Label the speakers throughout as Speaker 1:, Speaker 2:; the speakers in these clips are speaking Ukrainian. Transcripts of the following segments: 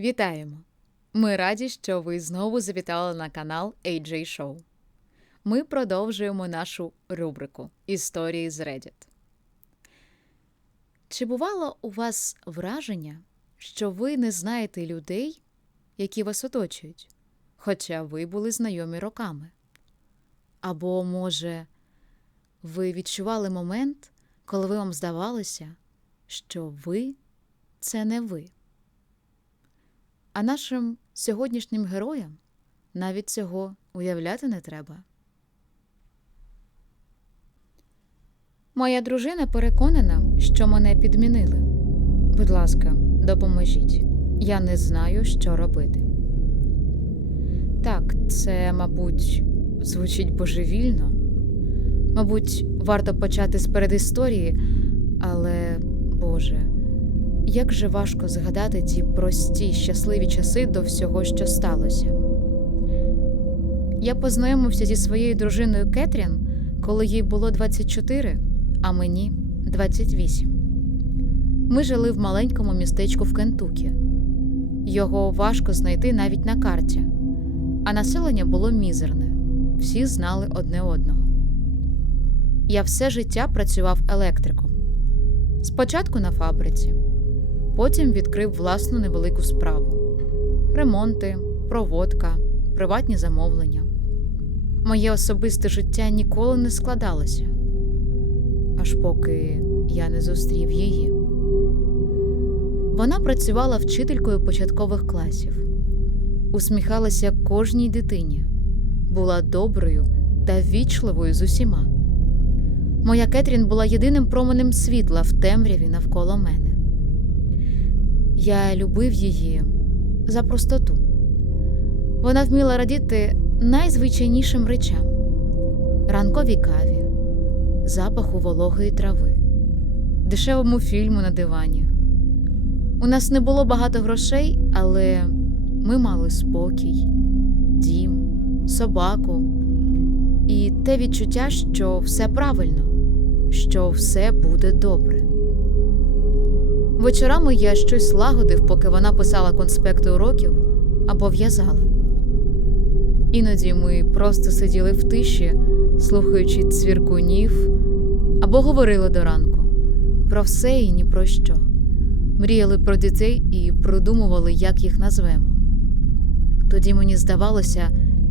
Speaker 1: Вітаємо! Ми раді, що ви знову завітали на канал AJ Show. Ми продовжуємо нашу рубрику Історії з Reddit. Чи бувало у вас враження, що ви не знаєте людей, які вас оточують, хоча ви були знайомі роками? Або, може, ви відчували момент, коли вам здавалося, що ви це не ви? А нашим сьогоднішнім героям навіть цього уявляти не треба. Моя дружина переконана, що мене підмінили. Будь ласка, допоможіть. Я не знаю, що робити. Так, це, мабуть, звучить божевільно. Мабуть, варто почати з передісторії, але, Боже, як же важко згадати ті прості, щасливі часи до всього, що сталося. Я познайомився зі своєю дружиною Кетрін, коли їй було 24, а мені 28. Ми жили в маленькому містечку в Кентукі. Його важко знайти навіть на карті, а населення було мізерне, всі знали одне одного. Я все життя працював електриком. Спочатку на фабриці, потім відкрив власну невелику справу: ремонти, проводка, приватні замовлення. Моє особисте життя ніколи не складалося, аж поки я не зустрів її. Вона працювала вчителькою початкових класів, усміхалася кожній дитині, була доброю та ввічливою з усіма. Моя Кетрін була єдиним променем світла в темряві навколо мене. Я любив її за простоту. Вона вміла радіти найзвичайнішим речам: ранковій каві, запаху вологої трави, дешевому фільму на дивані. У нас не було багато грошей, але ми мали спокій, дім, собаку і те відчуття, що все правильно, що все буде добре. Вечорами я щось лагодив, поки вона писала конспекти уроків або в'язала. Іноді ми просто сиділи в тиші, слухаючи цвіркунів, або говорили до ранку про все і ні про що, мріяли про дітей і продумували, як їх назвемо. Тоді мені здавалося,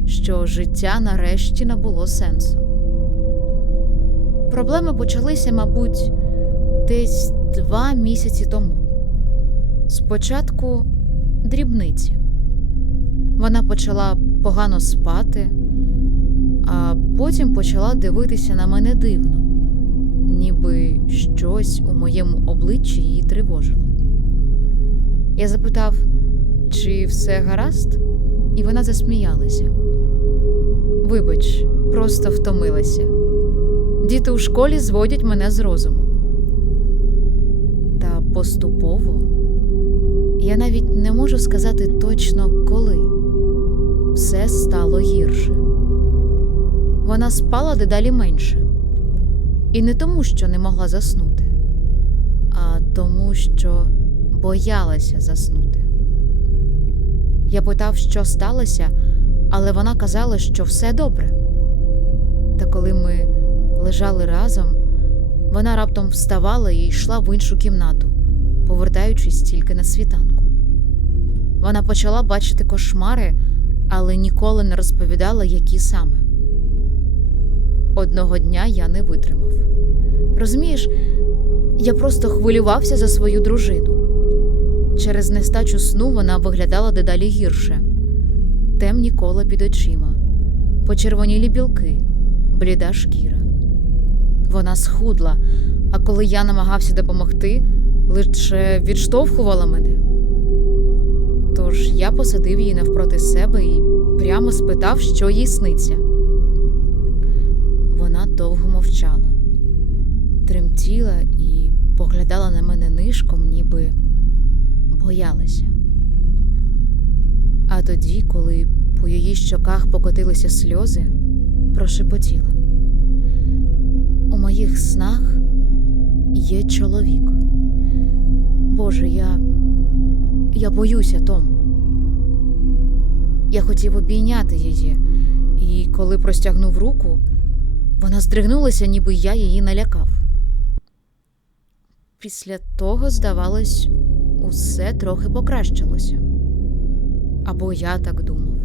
Speaker 1: що життя нарешті набуло сенсу. Проблеми почалися, мабуть, десь два місяці тому. Спочатку дрібниці. Вона почала погано спати, а потім почала дивитися на мене дивно, ніби щось у моєму обличчі її тривожило. Я запитав, чи все гаразд, і вона засміялася. Вибач, просто втомилася. Діти у школі зводять мене з розуму. Поступово я навіть не можу сказати точно коли все стало гірше. Вона спала дедалі менше, і не тому, що не могла заснути, а тому, що боялася заснути. Я питав, що сталося, але вона казала, що все добре. Та коли ми лежали разом, вона раптом вставала і йшла в іншу кімнату, повертаючись тільки на світанку. Вона почала бачити кошмари, але ніколи не розповідала, які саме. Одного дня я не витримав. Розумієш, я просто хвилювався за свою дружину. Через нестачу сну вона виглядала дедалі гірше темні кола під очима, почервонілі білки, бліда шкіра. Вона схудла, а коли я намагався допомогти, лише відштовхувала мене. Тож я посадив її навпроти себе і прямо спитав, що їй сниться. Вона довго мовчала, тремтіла і поглядала на мене нишком, ніби боялася. А тоді, коли по її щоках покотилися сльози, прошепотіла. У моїх снах є чоловік. Боже, я. Я боюся, Том. Я хотів обійняти її, і коли простягнув руку, вона здригнулася, ніби я її налякав. Після того, здавалось, усе трохи покращилося. Або я так думав.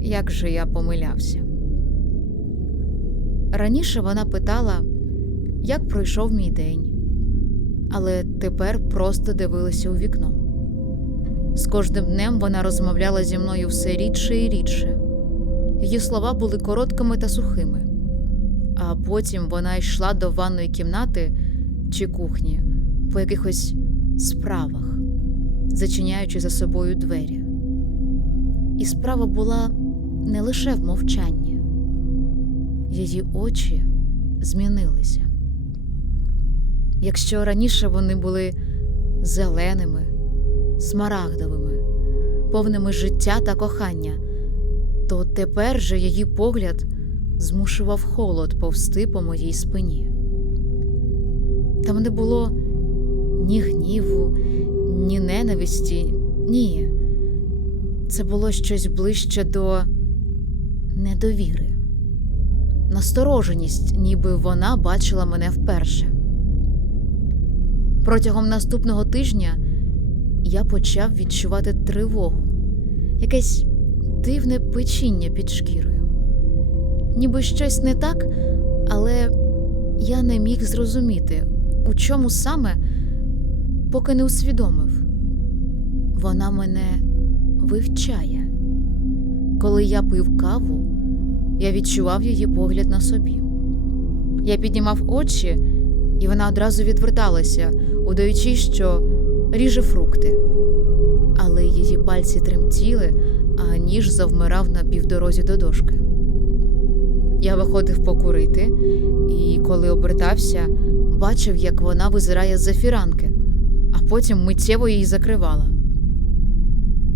Speaker 1: Як же я помилявся? Раніше вона питала, як пройшов мій день, але тепер просто дивилася у вікно. З кожним днем вона розмовляла зі мною все рідше і рідше. Її слова були короткими та сухими, а потім вона йшла до ванної кімнати чи кухні по якихось справах, зачиняючи за собою двері. І справа була не лише в мовчанні, її очі змінилися. Якщо раніше вони були зеленими, смарагдовими, повними життя та кохання, то тепер же її погляд змушував холод повсти по моїй спині. Там не було ні гніву, ні ненависті, ні. Це було щось ближче до недовіри, настороженість, ніби вона бачила мене вперше. Протягом наступного тижня я почав відчувати тривогу, якесь дивне печіння під шкірою. Ніби щось не так, але я не міг зрозуміти, у чому саме, поки не усвідомив. Вона мене вивчає. Коли я пив каву, я відчував її погляд на собі. Я піднімав очі, і вона одразу відверталася, удаючи, що ріже фрукти. Але її пальці тремтіли, а ніж завмирав на півдорозі до дошки. Я виходив покурити, і коли обертався, бачив, як вона визирає з-за фіранки, а потім миттєво її закривала.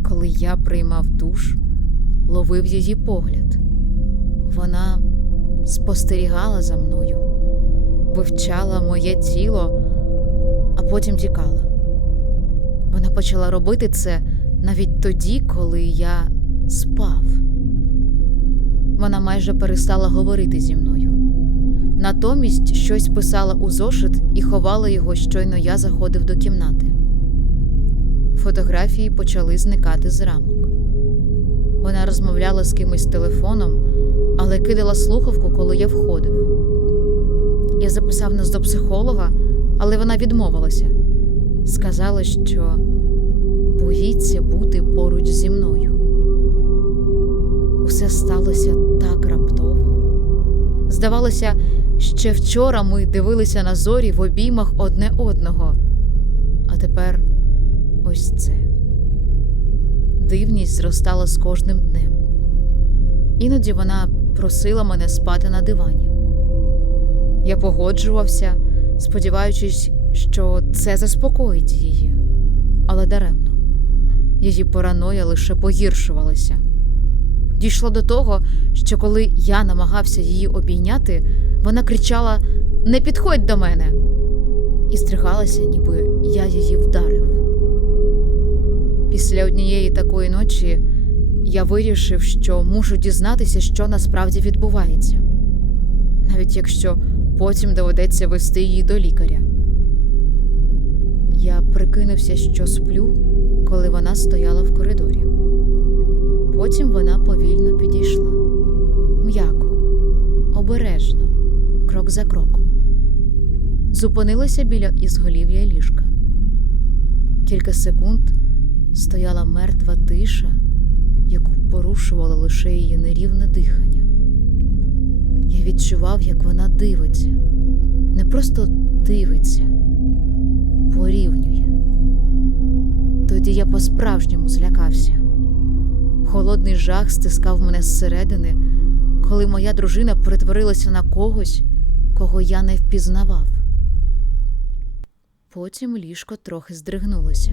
Speaker 1: Коли я приймав душ, ловив її погляд. Вона спостерігала за мною, вивчала моє тіло, потім тікала. Вона почала робити це навіть тоді, коли я спав. Вона майже перестала говорити зі мною. Натомість щось писала у зошит і ховала його, щойно я заходив до кімнати. Фотографії почали зникати з рамок. Вона розмовляла з кимось телефоном, але кидала слухавку, коли я входив. Я записав нас до психолога, але вона відмовилася. Сказала, що боїться бути поруч зі мною. Усе сталося так раптово. Здавалося, ще вчора ми дивилися на зорі в обіймах одне одного, а тепер ось це. Дивність зростала з кожним днем. Іноді вона просила мене спати на дивані. Я погоджувався, сподіваючись, що це заспокоїть її, але даремно. Її параноя лише погіршувалася. Дійшло до того, що коли я намагався її обійняти, вона кричала: Не підходь до мене! і стригалася, ніби я її вдарив. Після однієї такої ночі я вирішив, що мушу дізнатися, що насправді відбувається, навіть якщо потім доведеться вести її до лікаря. Я прикинувся, що сплю, коли вона стояла в коридорі. Потім вона повільно підійшла м'яко, обережно, крок за кроком. Зупинилася біля ізголів'я ліжка. Кілька секунд стояла мертва тиша, яку порушувало лише її нерівне дихання. Я відчував, як вона дивиться, не просто дивиться, порівнює. Тоді я по-справжньому злякався. Холодний жах стискав мене зсередини, коли моя дружина перетворилася на когось, кого я не впізнавав. Потім ліжко трохи здригнулося.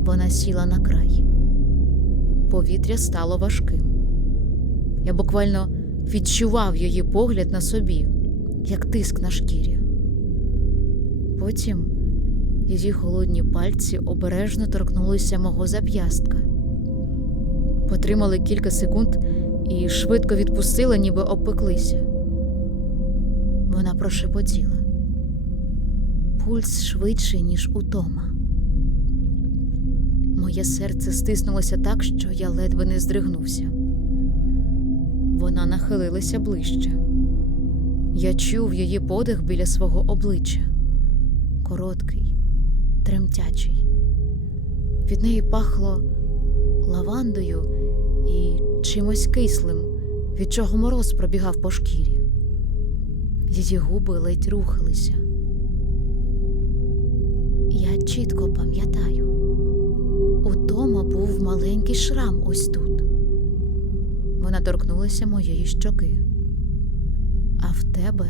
Speaker 1: Вона сіла на край. Повітря стало важким. Я буквально відчував її погляд на собі, як тиск на шкірі. Потім її холодні пальці обережно торкнулися мого зап'ястка, потримали кілька секунд і швидко відпустили, ніби обпеклися. Вона прошепотіла. Пульс швидший, ніж утома. Моє серце стиснулося так, що я ледве не здригнувся. Вона нахилилася ближче. Я чув її подих біля свого обличчя короткий, тремтячий. Від неї пахло лавандою і чимось кислим, від чого мороз пробігав по шкірі. Її губи ледь рухалися. Я чітко пам'ятаю, у Тома був маленький шрам ось тут. Вона торкнулася моєї щоки. А в тебе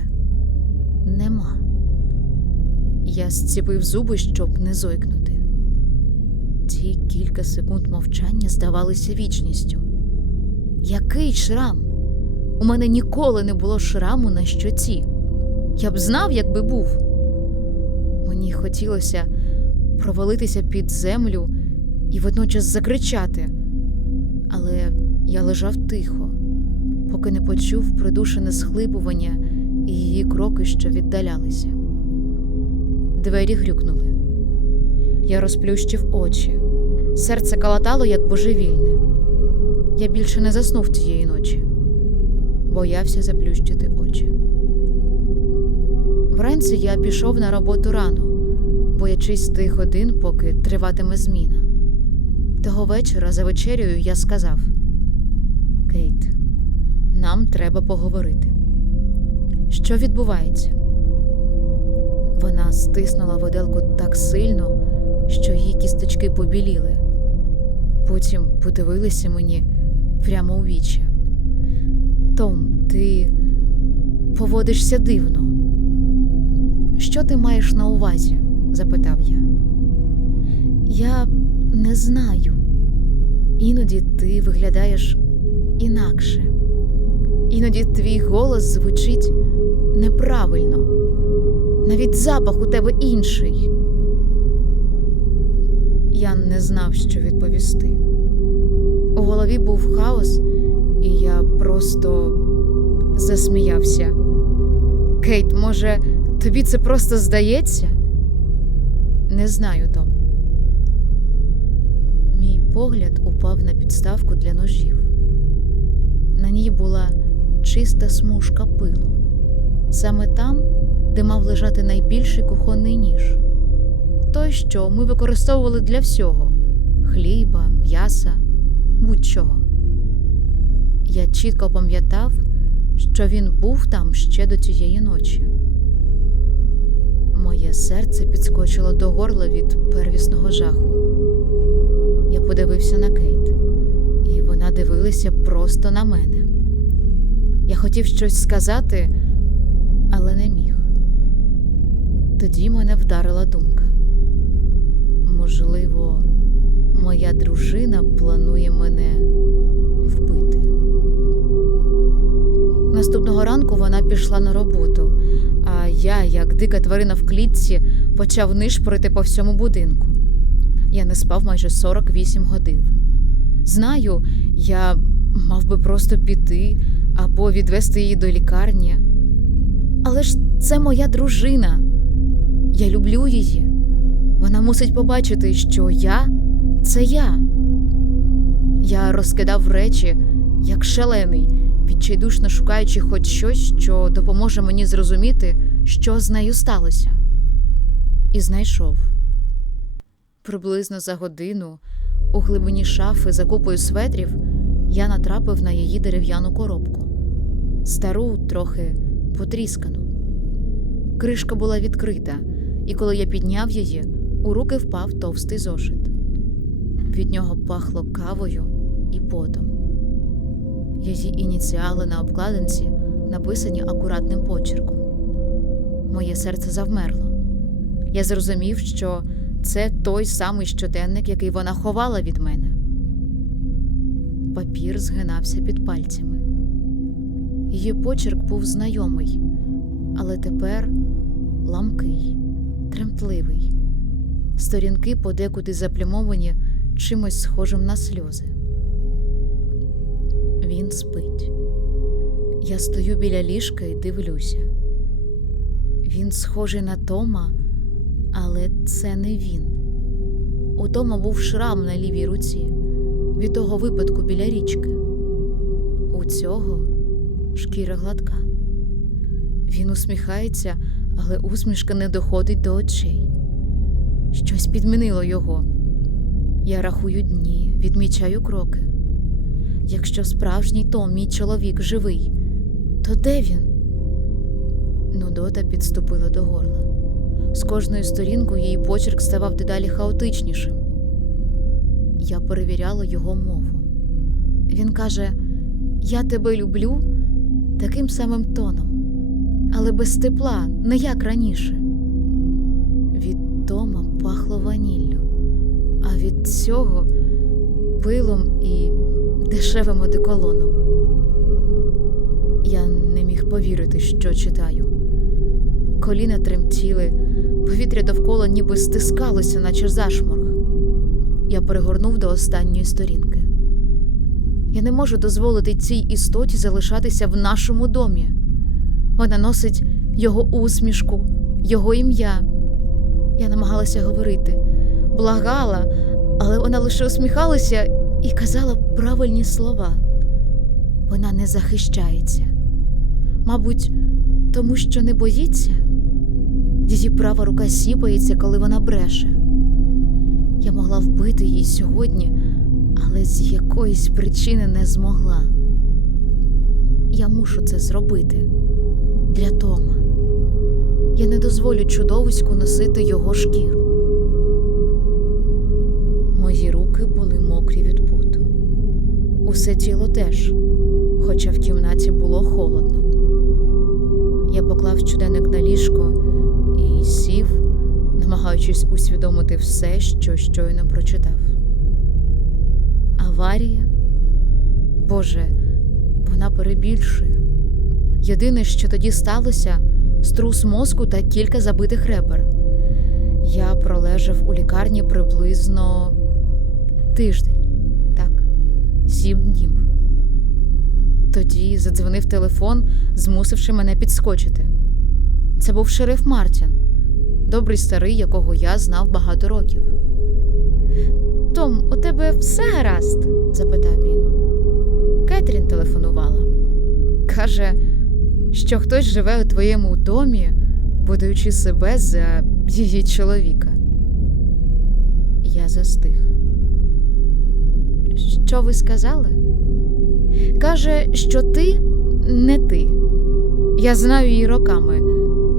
Speaker 1: нема. Я зціпив зуби, щоб не зойкнути. Ті кілька секунд мовчання здавалися вічністю. Який шрам? У мене ніколи не було шраму на щоці. Я б знав, якби був. Мені хотілося провалитися під землю і водночас закричати, я лежав тихо, поки не почув придушене схлипування і її кроки, що віддалялися. Двері грюкнули. Я розплющив очі. Серце калатало, як божевільне. Я більше не заснув тієї ночі, боявся заплющити очі. Вранці я пішов на роботу рано, боячись тих годин, поки триватиме зміна. Того вечора за вечерею я сказав: Кейт, нам треба поговорити. Що відбувається? Вона стиснула виделку так сильно, що її кісточки побіліли. Потім подивилися мені прямо у вічі. Том, ти поводишся дивно. Що ти маєш на увазі? запитав я. Я не знаю. Іноді ти виглядаєш інакше. Іноді твій голос звучить неправильно. Навіть запах у тебе інший. Я не знав, що відповісти. У голові був хаос, і я просто засміявся. Кейт, може, тобі це просто здається? Не знаю, Том. Мій погляд упав на підставку для ножів. На ній була чиста смужка пилу. Саме там, де мав лежати найбільший кухонний ніж. Той, що ми використовували для всього хліба, м'яса, будь-чого. Я чітко пам'ятав, що він був там ще до цієї ночі. Моє серце підскочило до горла від первісного жаху. Я подивився на Кейт, дивилася просто на мене. Я хотів щось сказати, але не міг. Тоді мене вдарила думка. Можливо, моя дружина планує мене вбити. Наступного ранку вона пішла на роботу, а я, як дика тварина в клітці, почав нишпорити по всьому будинку. Я не спав майже 48 годин. Знаю, я мав би просто піти або відвести її до лікарні. Але ж це моя дружина. Я люблю її. Вона мусить побачити, що я це я. Я розкидав речі, як шалений, відчайдушно шукаючи хоч щось, що допоможе мені зрозуміти, що з нею сталося. І знайшов. Приблизно за годину у глибині шафи за купою светрів я натрапив на її дерев'яну коробку, стару, трохи потріскану. Кришка була відкрита, і коли я підняв її, у руки впав товстий зошит. Від нього пахло кавою і потом. Її ініціали на обкладинці написані акуратним почерком. Моє серце завмерло. Я зрозумів, що це той самий щоденник, який вона ховала від мене. Папір згинався під пальцями. Її почерк був знайомий, але тепер ламкий, тремтливий. Сторінки подекуди заплямовані чимось схожим на сльози. Він спить. Я стою біля ліжка і дивлюся. Він схожий на Тома, але це не він. У Тома був шрам на лівій руці від того випадку біля річки. У цього шкіра гладка. Він усміхається, але усмішка не доходить до очей. Щось підмінило його. Я рахую дні, відмічаю кроки. Якщо справжній Том, мій чоловік живий, то де він? Нудота підступила до горла. З кожною сторінкою її почерк ставав дедалі хаотичнішим. Я перевіряла його мову. Він каже: Я тебе люблю таким самим тоном, але без тепла, не як раніше. Від Тома пахло ваніллю, а від цього пилом і дешевим одеколоном. Я не міг повірити, що читаю. Коліна тремтіли, повітря довкола ніби стискалося, наче зашморг. Я перегорнув до останньої сторінки. Я не можу дозволити цій істоті залишатися в нашому домі. Вона носить його усмішку, його ім'я. Я намагалася говорити, благала, але вона лише усміхалася і казала правильні слова. Вона не захищається. Мабуть, тому що не боїться. Її права рука сіпається, коли вона бреше. Я могла вбити її сьогодні, але з якоїсь причини не змогла. Я мушу це зробити для Тома. Я не дозволю чудовиську носити його шкіру. Мої руки були мокрі від поту. Усе тіло теж, хоча в кімнаті було холодно. Я поклав щоденник на ліжко і сів, намагаючись усвідомити все, що щойно прочитав. Аварія? Боже, вона перебільшує. Єдине, що тоді сталося, струс мозку та кілька забитих ребер. Я пролежав у лікарні приблизно тиждень, так, сім днів. Тоді задзвонив телефон, змусивши мене підскочити. Це був шериф Мартін, добрий старий, якого я знав багато років. Том, у тебе все гаразд? запитав він. Кетрін телефонувала. Каже, що хтось живе у твоєму домі, видаючи себе за її чоловіка. Я застиг. Що ви сказали? Каже, що ти не ти. Я знаю її роками.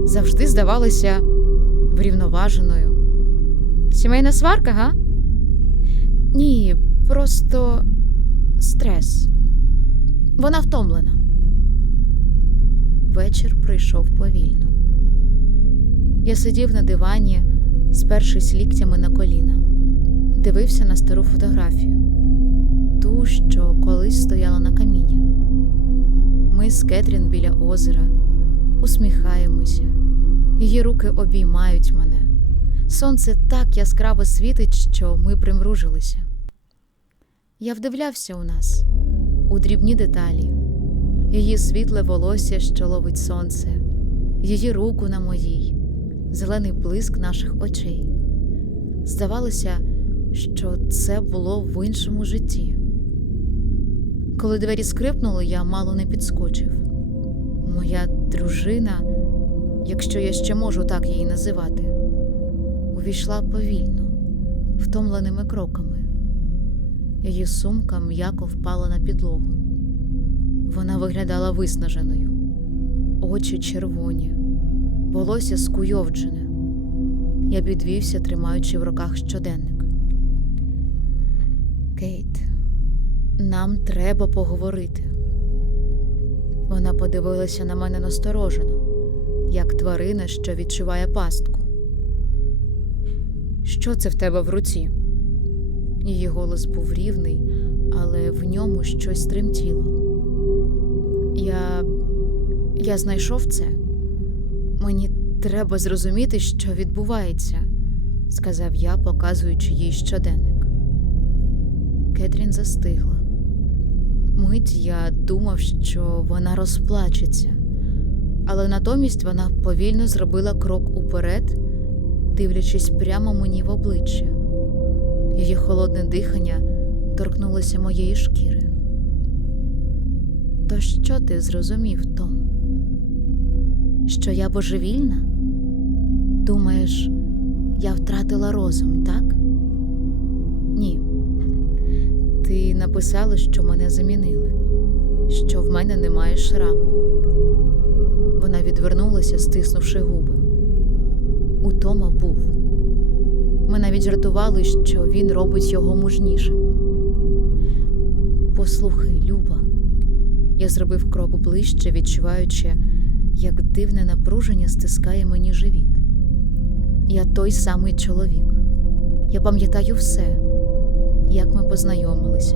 Speaker 1: Завжди здавалася врівноваженою. Сімейна сварка, га? Ні, просто стрес. Вона втомлена. Вечір прийшов повільно. Я сидів на дивані, спершись ліктями на коліна, дивився на стару фотографію, ту, що колись стояла на каміні. Ми з Кетрін біля озера, усміхаємося, її руки обіймають мене. Сонце так яскраво світить, що ми примружилися. Я вдивлявся у нас, у дрібні деталі, її світле волосся, що ловить сонце, її руку на моїй, зелений блиск наших очей. Здавалося, що це було в іншому житті. Коли двері скрипнули, я мало не підскочив. Моя дружина, якщо я ще можу так її називати, увійшла повільно, втомленими кроками. Її сумка м'яко впала на підлогу. Вона виглядала виснаженою, очі червоні, волосся скуйовджене. Я підвівся, тримаючи в руках щоденник. Кейт, нам треба поговорити. Вона подивилася на мене насторожено, як тварина, що відчуває пастку. Що це в тебе в руці? Її голос був рівний, але в ньому щось тремтіло. Я. Я знайшов це. Мені треба зрозуміти, що відбувається, сказав я, показуючи їй щоденник. Кетрін застигла. Мить я думав, що вона розплачеться, але натомість вона повільно зробила крок уперед, дивлячись прямо мені в обличчя. Її холодне дихання торкнулося моєї шкіри. То що ти зрозумів, Том? Що я божевільна? Думаєш, я втратила розум, так? Ні. Ти написала, що мене замінили, що в мене немає шраму. Вона відвернулася, стиснувши губи. У Тома був. Ми навіть жартували, що він робить його мужнішим. Послухай, Люба, я зробив крок ближче, відчуваючи, як дивне напруження стискає мені живіт. Я той самий чоловік. Я пам'ятаю все, як ми познайомилися,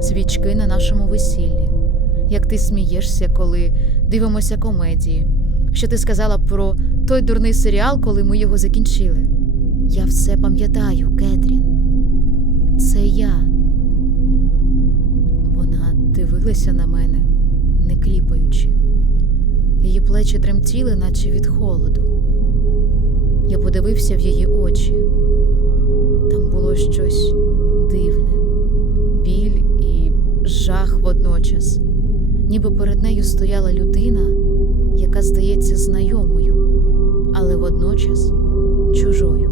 Speaker 1: свічки на нашому весіллі, як ти смієшся, коли дивимося комедії, що ти сказала про той дурний серіал, коли ми його закінчили. Я все пам'ятаю, Кетрін. Це я. Вона дивилася на мене, не кліпаючи. Її плечі тремтіли, наче від холоду. Я подивився в її очі. Ніби перед нею стояла людина, яка здається знайомою, але водночас чужою.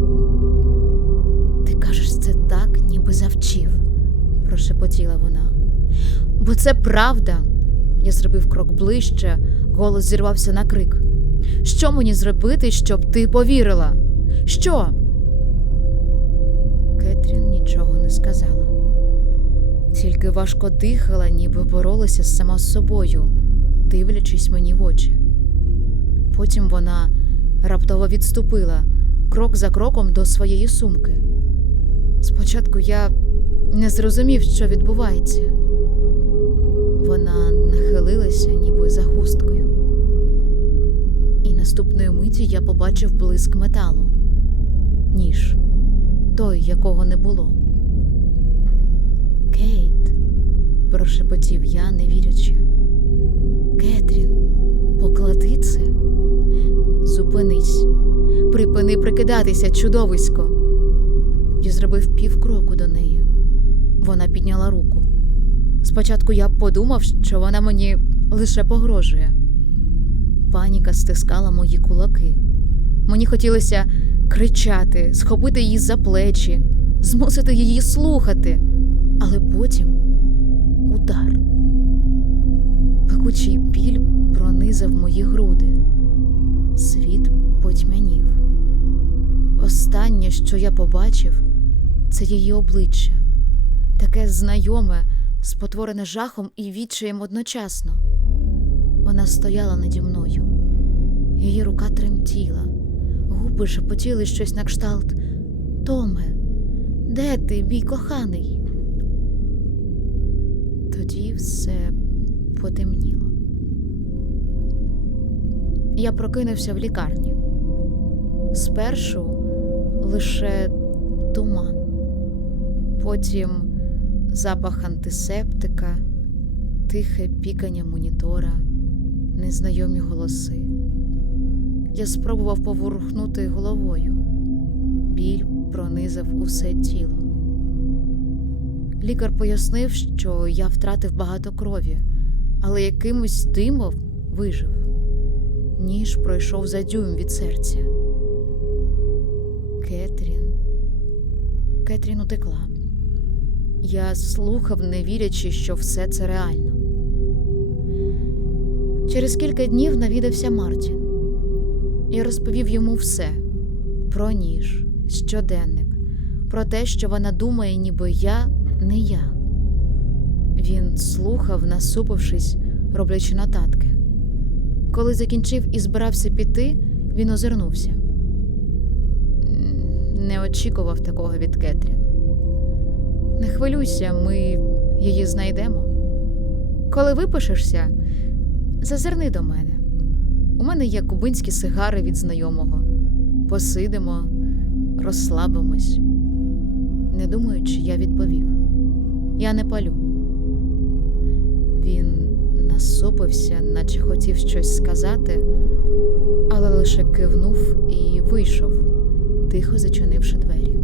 Speaker 1: Ти кажеш це так, ніби завчив, прошепотіла вона. Бо це правда. Я зробив крок ближче, голос зірвався на крик. Що мені зробити, щоб ти повірила? Що? Кетрін нічого не сказала, тільки важко дихала, ніби боролася сама собою, дивлячись мені в очі. Потім вона раптово відступила крок за кроком до своєї сумки. Спочатку я не зрозумів, що відбувається. Вона нахилилася, ніби за хусткою. І наступної миті я побачив блиск металу, ніж той, якого не було. Кейт, прошепотів я, не вірячи. Кетрін, поклади це. Зупинись, припини прикидатися, чудовисько. Я зробив півкроку до неї. Вона підняла руку. Спочатку я подумав, що вона мені лише погрожує. Паніка стискала мої кулаки. Мені хотілося кричати, схопити її за плечі, змусити її слухати, але потім Пекучий біль пронизав мої груди. Світ потьмянів. Останнє, що я побачив, це її обличчя, таке знайоме, спотворене жахом і відчаєм одночасно. Вона стояла наді мною, її рука тремтіла, губи шепотіли щось на кшталт. Томе, де ти, мій коханий? Тоді все потемніло. Я прокинувся в лікарні. Спершу лише туман, потім запах антисептика, тихе пікання монітора, незнайомі голоси. Я спробував поворухнути головою. Біль пронизав усе тіло. Лікар пояснив, що я втратив багато крові, але якимось димом вижив. Ніж пройшов за дюйм від серця. Кетрін. Кетрін утекла. Я слухав, не вірячи, що все це реально. Через кілька днів навідався Мартін. Я розповів йому все про ніж, щоденник, про те, що вона думає, ніби я не я. Він слухав, насупившись, роблячи нотатки. Коли закінчив і збирався піти, він озирнувся. Не очікував такого від Кетрін. Не хвилюйся, ми її знайдемо. Коли випишешся, зазирни до мене. У мене є кубинські сигари від знайомого. Посидимо, розслабимось. Не думаючи, я відповів: Я не палю. Насупився, наче хотів щось сказати, але лише кивнув і вийшов, тихо зачинивши двері.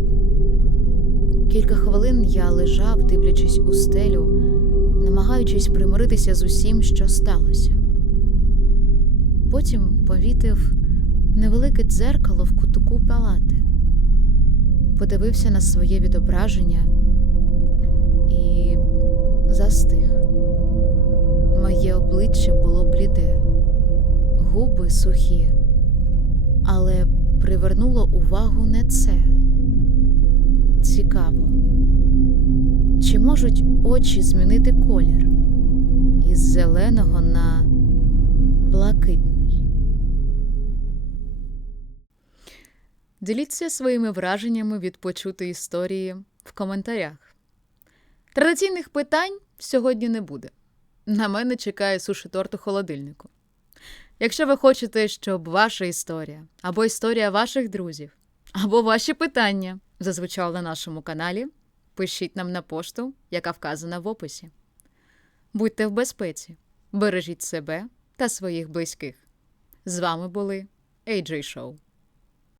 Speaker 1: Кілька хвилин я лежав, дивлячись у стелю, намагаючись примиритися з усім, що сталося. Потім помітив невелике дзеркало в кутку палати, подивився на своє відображення і застиг. Моє обличчя було бліде, губи сухі, але привернуло увагу не це. Цікаво, чи можуть очі змінити колір із зеленого на блакитний? Діліться своїми враженнями від почутої історії в коментарях. Традиційних питань сьогодні не буде. На мене чекає суші торт у холодильнику. Якщо ви хочете, щоб ваша історія або історія ваших друзів, або ваші питання зазвучали на нашому каналі, пишіть нам на пошту, яка вказана в описі. Будьте в безпеці, бережіть себе та своїх близьких. З вами були AJ Show.